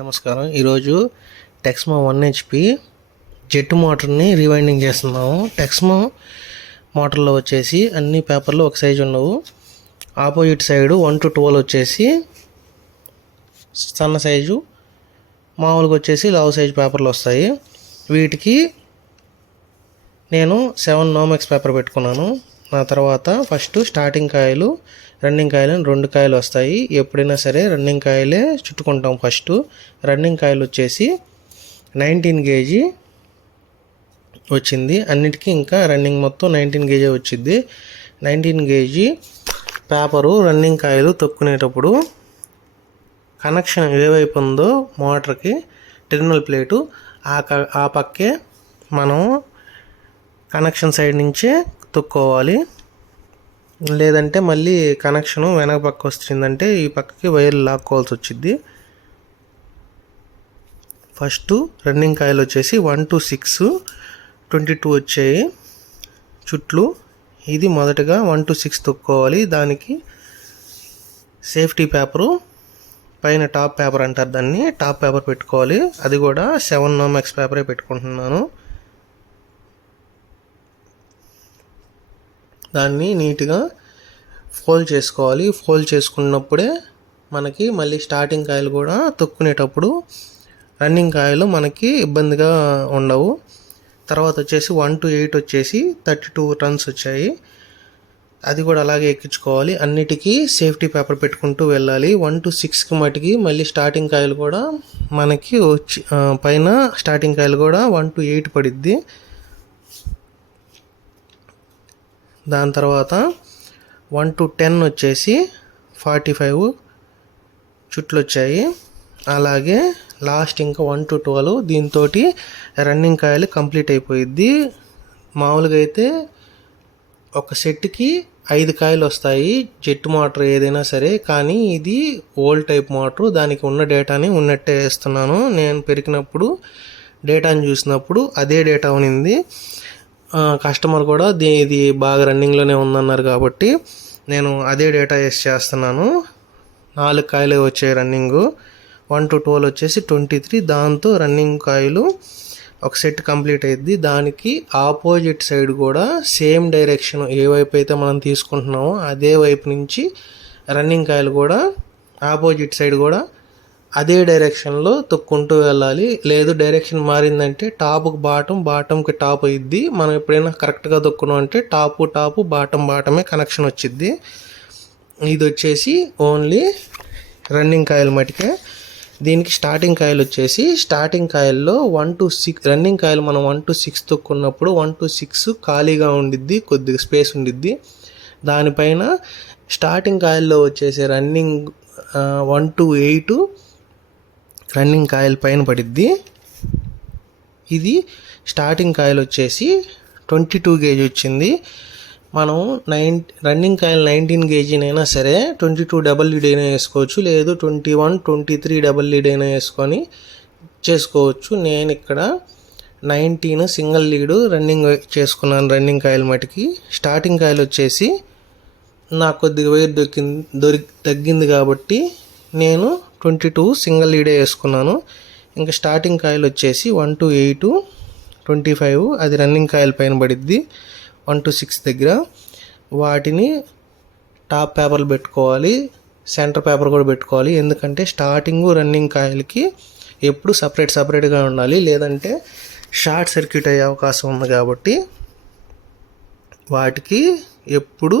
నమస్కారం. ఈరోజు Texmo 1 HP jet మోటార్ని rewinding చేస్తున్నాము. టెక్స్మో మోటార్లో వచ్చేసి అన్ని పేపర్లు ఒక సైజు ఉండవు. ఆపోజిట్ సైడు 1 to 12 వచ్చేసి సన్న సైజు, మామూలుగా వచ్చేసి లావు సైజు పేపర్లు వస్తాయి. వీటికి నేను 7 నోమెక్స్ పేపర్ పెట్టుకున్నాను. ఆ తర్వాత ఫస్ట్ స్టార్టింగ్ కాయలు, రన్నింగ్ కాయలు అని 2 కాయలు వస్తాయి. ఎప్పుడైనా సరే రన్నింగ్ కాయలే చుట్టుకుంటాం. ఫస్ట్ రన్నింగ్ కాయలు వచ్చేసి 19 kg వచ్చింది. అన్నిటికీ ఇంకా రన్నింగ్ మొత్తం 19 kg వచ్చింది. 19 kg పేపరు రన్నింగ్ కాయలు తొక్కునేటప్పుడు కనెక్షన్ ఏవైపు ఉందో మోటార్కి టెర్మినల్ ప్లేటు ఆ పక్కే మనం కనెక్షన్ సైడ్ నుంచే తొక్కోవాలి. లేదంటే మళ్ళీ కనెక్షను వెనక పక్క వచ్చిందంటే ఈ పక్కకి వైర్లు లాక్కోవాల్సి వచ్చింది. ఫస్ట్ రన్నింగ్ కాయలు వచ్చేసి 1 to 6 22 వచ్చాయి చుట్లు. ఇది మొదటగా 1 to 6 తొక్కోవాలి. దానికి సేఫ్టీ పేపరు పైన టాప్ పేపర్ అంటారు దాన్ని, టాప్ పేపర్ పెట్టుకోవాలి. అది కూడా 7 నోమెక్స్ పేపరే పెట్టుకుంటున్నాను. దాన్ని నీట్గా ఫోల్డ్ చేసుకోవాలి. ఫోల్డ్ చేసుకున్నప్పుడే మనకి మళ్ళీ స్టార్టింగ్ కాయలు కూడా తొక్కునేటప్పుడు రన్నింగ్ కాయలు మనకి ఇబ్బందిగా ఉండవు. తర్వాత వచ్చేసి 1 to 8 వచ్చేసి 32 టన్స్ వచ్చాయి. అది కూడా అలాగే ఎక్కించుకోవాలి. అన్నిటికీ సేఫ్టీ పేపర్ పెట్టుకుంటూ వెళ్ళాలి. 1 to 6కి మటుకి మళ్ళీ స్టార్టింగ్ కాయలు కూడా మనకి వచ్చి పైన స్టార్టింగ్ కాయలు కూడా 1 to 8 పడిద్ది. దాని తర్వాత 1 to 10 వచ్చేసి 45 చుట్లు వచ్చాయి. అలాగే లాస్ట్ ఇంకా 1 to 12 దీంతో రన్నింగ్ కాయలు కంప్లీట్ అయిపోయిద్ది. మామూలుగా అయితే ఒక సెట్కి 5 కాయలు వస్తాయి జెట్ మోటార్ ఏదైనా సరే. కానీ ఇది ఓల్డ్ టైప్ మోటారు, దానికి ఉన్న డేటాని ఉన్నట్టే వేస్తున్నాను. నేను పెరిగినప్పుడు డేటాని చూసినప్పుడు అదే డేటా ఉన్నింది. కస్టమర్ కూడా ఇది బాగా రన్నింగ్లోనే ఉందన్నారు కాబట్టి నేను అదే డేటా వేసి చేస్తున్నాను. 4 కాయలే వచ్చాయి రన్నింగు. 1 to 12 వచ్చేసి 23. దాంతో రన్నింగ్ కాయలు ఒక సెట్ కంప్లీట్ అయ్యిద్ది. దానికి ఆపోజిట్ సైడ్ కూడా సేమ్ డైరెక్షన్ ఏ వైపు అయితే మనం తీసుకుంటున్నామో అదే వైపు నుంచి రన్నింగ్ కాయలు కూడా ఆపోజిట్ సైడ్ కూడా అదే డైరెక్షన్లో తొక్కుంటూ వెళ్ళాలి. లేదు డైరెక్షన్ మారిందంటే టాప్కి బాటంకి టాప్ అయ్యిద్ది. మనం ఎప్పుడైనా కరెక్ట్గా తొక్కున్నాం అంటే టాపు బాటమే కనెక్షన్ వచ్చిద్ది. ఇది వచ్చేసి ఓన్లీ రన్నింగ్ కాయలు మటుకే. దీనికి స్టార్టింగ్ కాయలు వచ్చేసి స్టార్టింగ్ కాయల్లో 1 to 6 రన్నింగ్ కాయలు మనం 1 to 6 తొక్కున్నప్పుడు 1 to 6 ఖాళీగా ఉండిద్ది, కొద్దిగా స్పేస్ ఉండిద్ది. దానిపైన స్టార్టింగ్ కాయల్లో వచ్చేసి రన్నింగ్ 1 to 8 రన్నింగ్ కాయల పైన పడిద్ది. ఇది స్టార్టింగ్ కాయలు వచ్చేసి 22 kg వచ్చింది. మనం రన్నింగ్ కాయలు 19 kg అయినా సరే 22 డబల్ లీడ్ అయినా వేసుకోవచ్చు, లేదు 21, 23 డబల్ లీడ్ అయినా వేసుకొని చేసుకోవచ్చు. నేను ఇక్కడ 19 సింగిల్ లీడు రన్నింగ్ చేసుకున్నాను. రన్నింగ్ కాయలు మటుకి స్టార్టింగ్ కాయలు వచ్చేసి నాకు కొద్దిగా వైర్ తగ్గింది కాబట్టి నేను 22 సింగిల్ లీడే వేసుకున్నాను. ఇంకా స్టార్టింగ్ కాయలు వచ్చేసి 1 to 8 25 అది రన్నింగ్ కాయల పైన పడిద్ది. 1 to 6 దగ్గర వాటిని టాప్ పేపర్లు పెట్టుకోవాలి, సెంటర్ పేపర్ కూడా పెట్టుకోవాలి. ఎందుకంటే స్టార్టింగ్ రన్నింగ్ కాయలకి ఎప్పుడు సపరేట్గా ఉండాలి, లేదంటే షార్ట్ సర్క్యూట్ అయ్యే అవకాశం ఉంది. కాబట్టి వాటికి ఎప్పుడు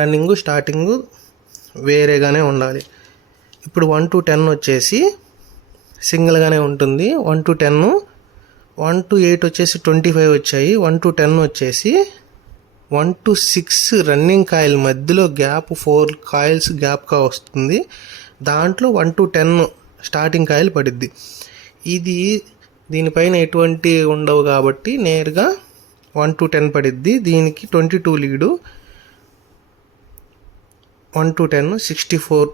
రన్నింగ్ స్టార్టింగ్ వేరేగానే ఉండాలి. ఇప్పుడు 1 to 10 వచ్చేసి సింగిల్గానే ఉంటుంది. 1 to 10 1 to 8 వచ్చేసి 25 వచ్చాయి. 1 to 10 వచ్చేసి 1 to 6 రన్నింగ్ కాయల మధ్యలో గ్యాప్ 4 కాయిల్స్ గ్యాప్గా వస్తుంది. దాంట్లో 1 to 10 స్టార్టింగ్ కాయలు పడిద్ది. దీనిపైన ఎటువంటి ఉండవు కాబట్టి నేరుగా 1 to 10 పడిద్ది. దీనికి 22 లీడు 1 to 10 64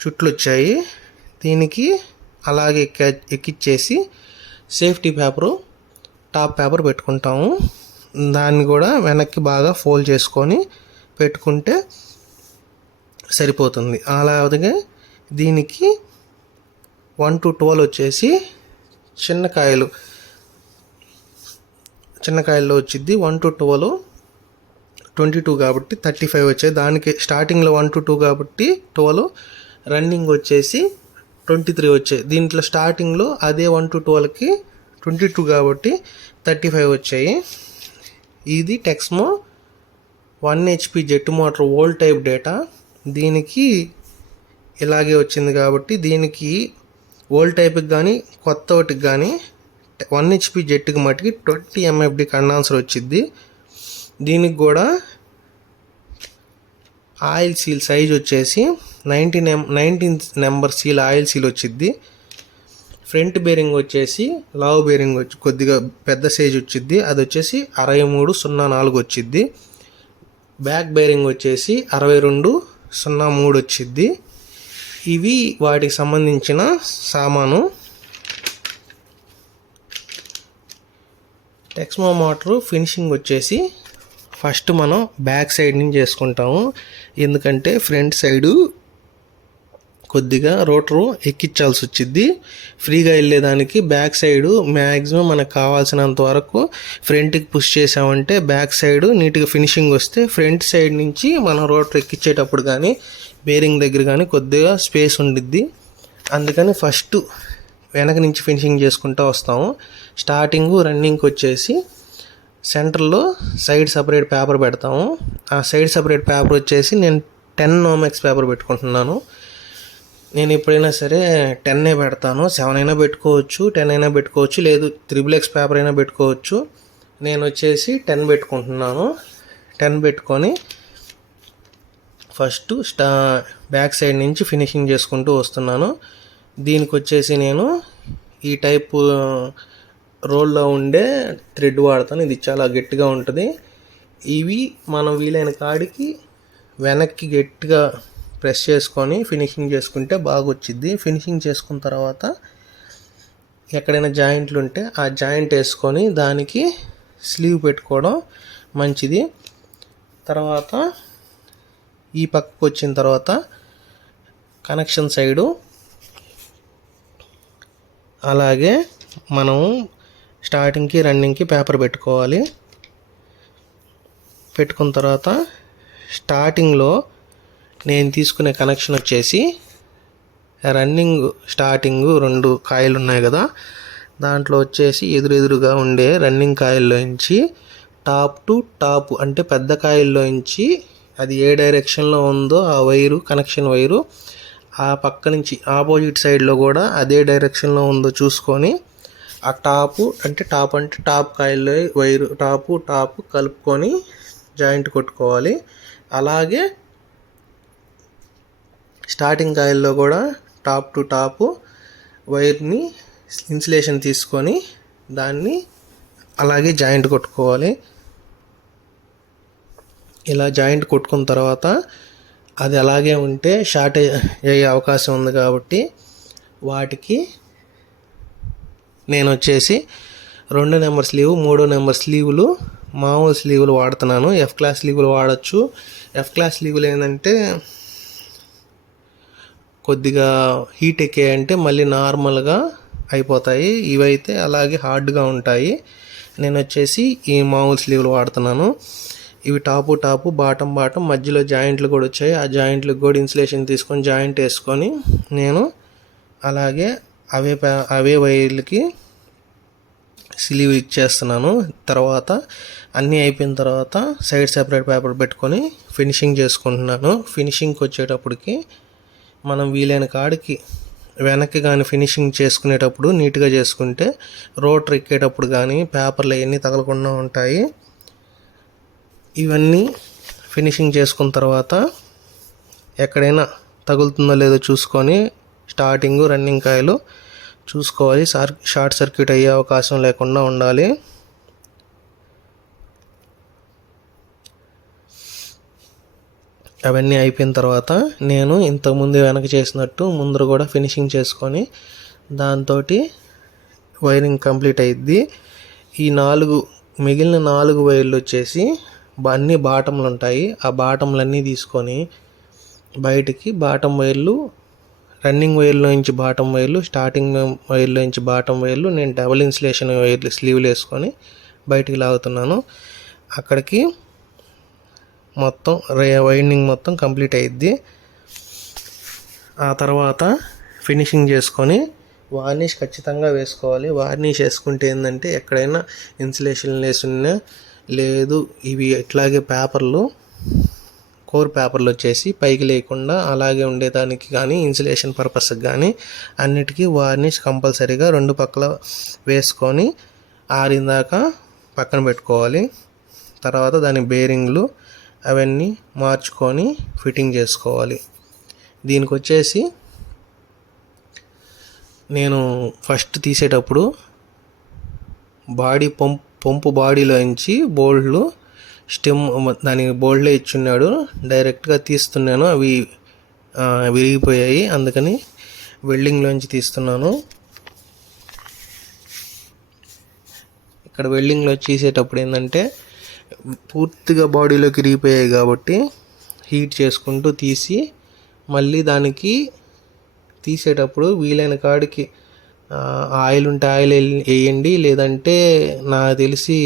చుట్లు వచ్చాయి. దీనికి అలాగే ఎక్కిచ్చేసి సేఫ్టీ పేపరు టాప్ పేపర్ పెట్టుకుంటాము. దాన్ని కూడా వెనక్కి బాగా ఫోల్డ్ చేసుకొని పెట్టుకుంటే సరిపోతుంది. అలాగే దీనికి 1 to 12 వచ్చేసి చిన్న కాయల్లో వచ్చింది. 1 to 12 22 కాబట్టి 35 వచ్చాయి. దానికి స్టార్టింగ్లో 1 to 2 కాబట్టి 12, రన్నింగ్ వచ్చేసి 23 వచ్చాయి. దీంట్లో స్టార్టింగ్లో అదే 1 to 12కి 22 కాబట్టి 35 వచ్చాయి. ఇది Texmo 1 HP jet motor old type data. దీనికి ఇలాగే వచ్చింది కాబట్టి దీనికి ఓల్డ్ టైప్కి కానీ కొత్త వాటికి కానీ 1 HP జెట్కి మటుకి 20 MFD కండెన్సర్ వచ్చింది. దీనికి కూడా ఆయిల్ సీల్ సైజ్ వచ్చేసి 19 నెంబర్ సీల్ ఆయిల్ సీల్ వచ్చింది. ఫ్రంట్ బేరింగ్ వచ్చేసి లావ్ బేరింగ్ వచ్చి కొద్దిగా పెద్ద సైజ్ వచ్చింది, అది వచ్చేసి 6304 వచ్చింది. బ్యాక్ బేరింగ్ వచ్చేసి 6203 వచ్చింది. ఇవి వాటికి సంబంధించిన సామాను. టెక్స్మో మోటార్ ఫినిషింగ్ వచ్చేసి ఫస్ట్ మనం బ్యాక్ సైడ్ నుంచి చేసుకుంటాము. ఎందుకంటే ఫ్రంట్ సైడు కొద్దిగా రోటరు ఎక్కించాల్సి వచ్చింది. ఫ్రీగా వెళ్ళేదానికి బ్యాక్ సైడు మ్యాక్సిమం మనకు కావాల్సినంత వరకు ఫ్రంట్కి పుష్ చేసామంటే బ్యాక్ సైడు నీట్గా ఫినిషింగ్ వస్తే ఫ్రంట్ సైడ్ నుంచి మనం రోటర్ ఎక్కించేటప్పుడు కానీ బేరింగ్ దగ్గర కానీ కొద్దిగా స్పేస్ ఉండిద్ది. అందుకని ఫస్ట్ వెనక నుంచి ఫినిషింగ్ చేసుకుంటూ వస్తాము. స్టార్టింగ్ రన్నింగ్కి వచ్చేసి సెంటర్లో సైడ్ సపరేట్ పేపర్ పెడతాము. ఆ సైడ్ సపరేట్ పేపర్ వచ్చేసి నేను 10 Nomex పేపర్ పెట్టుకుంటున్నాను. నేను ఎప్పుడైనా సరే 10 పెడతాను. 7 అయినా పెట్టుకోవచ్చు, 10 అయినా పెట్టుకోవచ్చు, లేదు XXX పేపర్ అయినా పెట్టుకోవచ్చు. నేను వచ్చేసి 10 పెట్టుకుంటున్నాను. 10 పెట్టుకొని ఫస్ట్ బ్యాక్ సైడ్ నుంచి ఫినిషింగ్ చేసుకుంటూ వస్తున్నాను. దీనికి వచ్చేసి నేను ఈ టైప్ రోల్లో ఉండే థ్రెడ్ వాడతాను. ఇది చాలా గట్టిగా ఉంటుంది. ఇవి మనం వీలైన కాడికి వెనక్కి గట్టిగా ప్రెస్ చేసుకొని ఫినిషింగ్ చేసుకుంటే బాగా వచ్చింది. ఫినిషింగ్ చేసుకున్న తర్వాత ఎక్కడైనా జాయింట్లు ఉంటే ఆ జాయింట్ వేసుకొని దానికి స్లీవ్ పెట్టుకోవడం మంచిది. తర్వాత ఈ పక్కకు వచ్చిన తర్వాత కనెక్షన్ సైడు అలాగే మనం స్టార్టింగ్కి రన్నింగ్కి పేపర్ పెట్టుకోవాలి. పెట్టుకున్న తర్వాత స్టార్టింగ్లో నేను తీసుకునే కనెక్షన్ వచ్చేసి రన్నింగ్ స్టార్టింగ్ 2 కాయలు ఉన్నాయి కదా, దాంట్లో వచ్చేసి ఎదురుగా ఉండే రన్నింగ్ కాయల్లోంచి టాప్ టు టాప్ అంటే పెద్ద కాయల్లోంచి అది ఏ డైరెక్షన్లో ఉందో ఆ వైరు కనెక్షన్ వైరు ఆ పక్క నుంచి ఆపోజిట్ సైడ్లో కూడా అదే డైరెక్షన్లో ఉందో చూసుకొని ఆ టాప్ కాయల్లో వైరు టాపు కలుపుకొని జాయింట్ కొట్టుకోవాలి. అలాగే స్టార్టింగ్ కాయల్లో కూడా టాప్ టు టాప్ వైర్ని ఇన్సులేషన్ తీసుకొని దాన్ని అలాగే జాయింట్ కొట్టుకోవాలి. ఇలా జాయింట్ కొట్టుకున్న తర్వాత అది అలాగే ఉంటే షార్ట్ అయ్యే అవకాశం ఉంది కాబట్టి వాటికి నేను వచ్చేసి 2 నెంబర్ స్లీవ్ 3 నెంబర్ స్లీవులు మామూలు స్లీవులు వాడుతున్నాను. F క్లాస్ స్లీవులు వాడచ్చు. F క్లాస్ స్లీవులు ఏంటంటే కొద్దిగా హీట్ ఎక్కాయంటే మళ్ళీ నార్మల్గా అయిపోతాయి. ఇవైతే అలాగే హార్డ్గా ఉంటాయి. నేను వచ్చేసి ఈ మామూలు స్లీవులు వాడుతున్నాను. ఇవి టాపు బాటం మధ్యలో జాయింట్లు కూడా వచ్చాయి. ఆ జాయింట్లకు కూడా ఇన్సులేషన్ తీసుకొని జాయింట్ వేసుకొని నేను అలాగే అవే వైర్లకి స్లీవ్ ఇచ్చేస్తున్నాను. తర్వాత అన్నీ అయిపోయిన తర్వాత సైడ్ సెపరేట్ పేపర్ పెట్టుకొని ఫినిషింగ్ చేసుకుంటున్నాను. ఫినిషింగ్కి వచ్చేటప్పటికి మనం వీలైన కాడికి వెనక్కి కానీ ఫినిషింగ్ చేసుకునేటప్పుడు నీట్గా చేసుకుంటే రోటర్ ఎక్కేటప్పుడు కానీ పేపర్లు అవన్నీ తగలకుండా ఉంటాయి. ఇవన్నీ ఫినిషింగ్ చేసుకున్న తర్వాత ఎక్కడైనా తగులుతుందో లేదో చూసుకొని స్టార్టింగ్ రన్నింగ్ కాయలు చూసుకోవాలి. షార్ట్ సర్క్యూట్ అయ్యే అవకాశం లేకుండా ఉండాలి. అవన్నీ అయిపోయిన తర్వాత నేను ఇంతకుముందు వెనక చేసినట్టు ముందర కూడా ఫినిషింగ్ చేసుకొని దాంతో వైరింగ్ కంప్లీట్ అయ్యిద్ది. ఈ మిగిలిన 4 వైర్లు వచ్చేసి అన్నీ బాటంలు ఉంటాయి. ఆ బాటంలన్నీ తీసుకొని బయటికి బాటం వైర్లు రన్నింగ్ వైర్లో నుంచి బాటమ్ వైర్లు, స్టార్టింగ్ వైర్లో నుంచి బాటమ్ వైర్లు నేను డబుల్ ఇన్సులేషన్ వైర్లు స్లీవ్లు వేసుకొని బయటికి లాగుతున్నాను. అక్కడికి మొత్తం వైండింగ్ మొత్తం కంప్లీట్ అయ్యిద్ది. ఆ తర్వాత ఫినిషింగ్ చేసుకొని వార్నిష్ ఖచ్చితంగా వేసుకోవాలి. వార్నిష్ వేసుకుంటే ఏంటంటే ఎక్కడైనా ఇన్సులేషన్ లేసున్నా లేదు, ఇవి ఇట్లాగే పేపర్లు కోర్ పేపర్లు వచ్చేసి పైకి లేకుండా అలాగే ఉండేదానికి కానీ ఇన్సులేషన్ పర్పస్కి కానీ అన్నిటికీ వార్నిష్ కంపల్సరీగా 2 పక్కల వేసుకొని ఆరిందాక పక్కన పెట్టుకోవాలి. తర్వాత దాని బేరింగ్లు అవన్నీ మార్చుకొని ఫిట్టింగ్ చేసుకోవాలి. దీనికి వచ్చేసి నేను ఫస్ట్ తీసేటప్పుడు బాడీ పంపు బాడీలోంచి బోల్డ్లు స్టెమ్ దానికి బోల్డ్లే ఇచ్చున్నాడు, డైరెక్ట్గా తీస్తున్నాను, అవి విరిగిపోయాయి, అందుకని వెల్డింగ్లోంచి తీస్తున్నాను. ఇక్కడ వెల్డింగ్లో తీసేటప్పుడు ఏంటంటే పూర్తిగా బాడీలోకి విరిగిపోయాయి కాబట్టి హీట్ చేసుకుంటూ తీసి మళ్ళీ దానికి తీసేటప్పుడు వీలైన కాడికి ఆయిల్ ఉంటే ఆయిల్ వేయండి, లేదంటే నాకు తెలిసి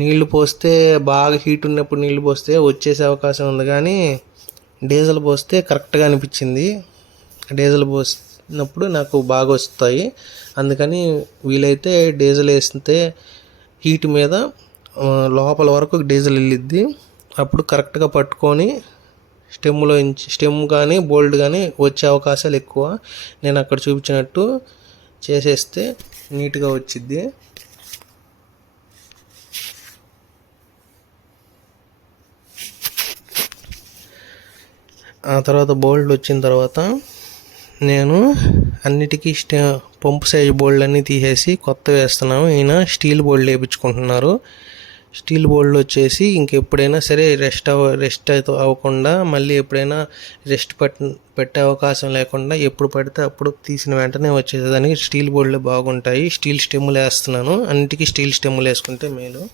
నీళ్లు పోస్తే బాగా హీట్ ఉన్నప్పుడు నీళ్లు పోస్తే వచ్చేసే అవకాశం ఉంది, కానీ డీజిల్ పోస్తే కరెక్ట్గా అనిపించింది. డీజిల్ పోసినప్పుడు నాకు బాగా వస్తాయి, అందుకని వీలైతే డీజిల్ వేస్తే హీట్ మీద లోపల వరకు డీజిల్ వెళ్ళిద్ది, అప్పుడు కరెక్ట్గా పట్టుకొని స్టెమ్ కానీ బోల్డ్ కానీ వచ్చే అవకాశాలు ఎక్కువ. నేను అక్కడ చూపించినట్టు చేసేస్తే నీట్గా వచ్చిద్ది. ఆ తర్వాత బోల్డ్ వచ్చిన తర్వాత నేను అన్నిటికీ పంపు సైజు బోల్డ్ అన్నీ తీసేసి కొత్త వేస్తున్నాను. ఈయన స్టీల్ బోల్డ్ వేయించుకుంటున్నారు. స్టీల్ బోల్డ్ వచ్చేసి ఇంకెప్పుడైనా సరే రెస్ట్ అవ్వకుండా మళ్ళీ ఎప్పుడైనా రెస్ట్ పెట్టే అవకాశం లేకుండా ఎప్పుడు పడితే అప్పుడు తీసిన వెంటనే వచ్చేదానికి స్టీల్ బోల్డ్లే బాగుంటాయి. స్టీల్ స్టెమ్ములు వేస్తున్నాను, అన్నిటికీ స్టీల్ స్టెమ్ములు వేసుకుంటే మేలు.